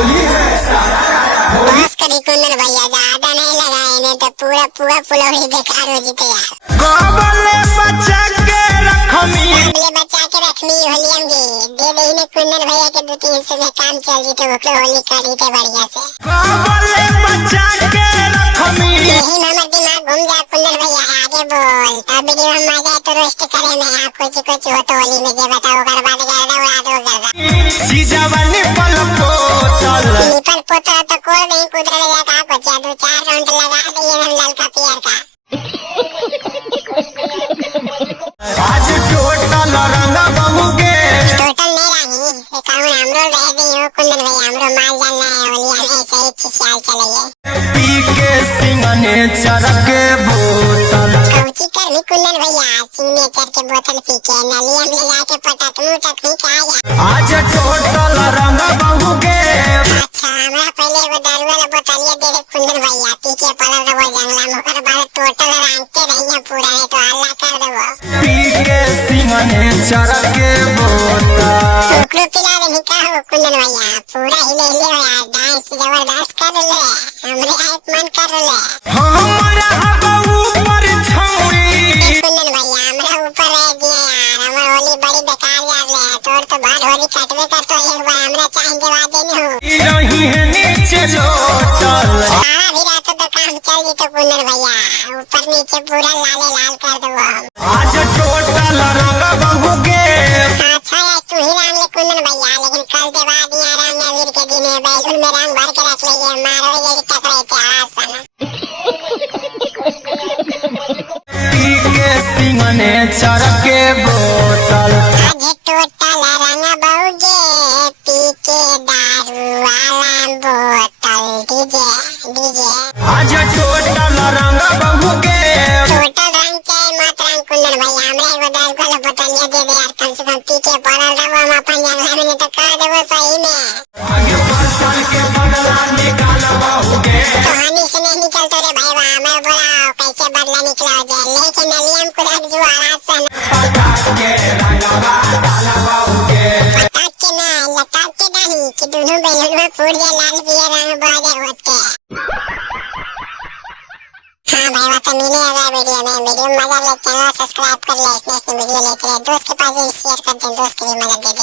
बस करी कुंदन भैया, ज्यादा नहीं लगाए नहीं तो पूरा पूरा फुलौरी बेकार हो जीते यार। कबले बचा के रखमी होलियम जी दे दे इन्हें कुंदन भैया के 2-3 सौ में काम चल जीते, वो होली कर जीते बढ़िया से। कबले बचा के रखमी यही हमारा दिमाग घूम जा कुंदन भैया, आगे बोल तब वीडियो में आ जाए तो रोस्ट करे मैं आप कुछ हो तो होली में जे बताओ कर बात कर दो उड़ा दो कर सीजावनी पल पोतल निपल पोता तो कोई नहीं कुदरे लगा का को 2-4 राउंड लगा दिए हम ललका पियर का। आज टोटल रंग बहुगे टोटल नहीं रही एकाउंट हमरो रह गई हो कुंदन भैया, हमरो माल जानना है होली में ऐसे ही चाल चलेंगे। पी के सिंगने चरके बोतल कौची कर भी कुंदन भैया, सिग्नेचर के बोतल पी के नलिया में जाके पटक मुंह तक नहीं खाया। आज टोटल रंग बहुगे अच्छा हमरा पहले वो दारू वाला बोतलिया दे दे कुंदन भैया, पी के पलर दबो जंगला में, ओकर बाद टोटल रंगते रहिए पूरा है तो हल्ला कर देबो। पी के सिंगने चरके बोतल टोकरो पिला दे नहीं का हो कुंदन भैया, पूरा हिले हिले हो यार, डांस जबरदस्त कर ले, हमरे आइट मन कर ले। हमरा हवा ऊपर छौरी कुंदन भैया हमरा ऊपर रह गया यार, हमर होली बड़ी बेकार यार ले, तोर तो बाहर होली कटवे कर तो एक बार हमरा चाहे देवा देनी हो। रही है नीचे लोटल सारा भी रात तो काम चल जी तो कुंदन भैया, ऊपर नीचे पूरा लाले लाल कर देबो हम। आज टोटल रंग बहुगे अच्छा यार तू ही रंग ले कुंदन भैया, लेकिन कल देवा दिया रंग अबीर के दिन में बैलून में रंग भर के रख लिए, मारो ये टकराई के आवाज सुना। पी के सिंगने चरके बोतल आज टोटल रंग बहुगे, पी के दारू वाला बोतल डीजे डीजे आज टोटल रंग बहुगे टोटल रंग चाहे मत रंग कुंदन भैया, हमरा एगो दारू वाला बोतलिया दे दे यार, कम से कम पी के पड़ल रहो हम अपन जंगला में, नहीं तो कर देबो सही में। आगे बरसल के बदला निकाल बहुगे कहानी से नहीं निकलते रे भाई, हमें बोलाओ कैसे बदला निकला हो जाए, लेकिन नलियम को रख जो आवाज सुन पटाक के रंगवा डाल बहुगे पटाक के ना लटाक के नहीं कि दोनों बैलून में फूट जाए, लाल पिया रंग बाजे होते। हाँ भाई वो तो मिले अगला वीडियो में, वीडियो मजा ले चैनल सब्सक्राइब कर ले, इसने वीडियो लेते रहे, दोस्त के पास भी शेयर कर दे, दोस्त की भी मदद दे दे।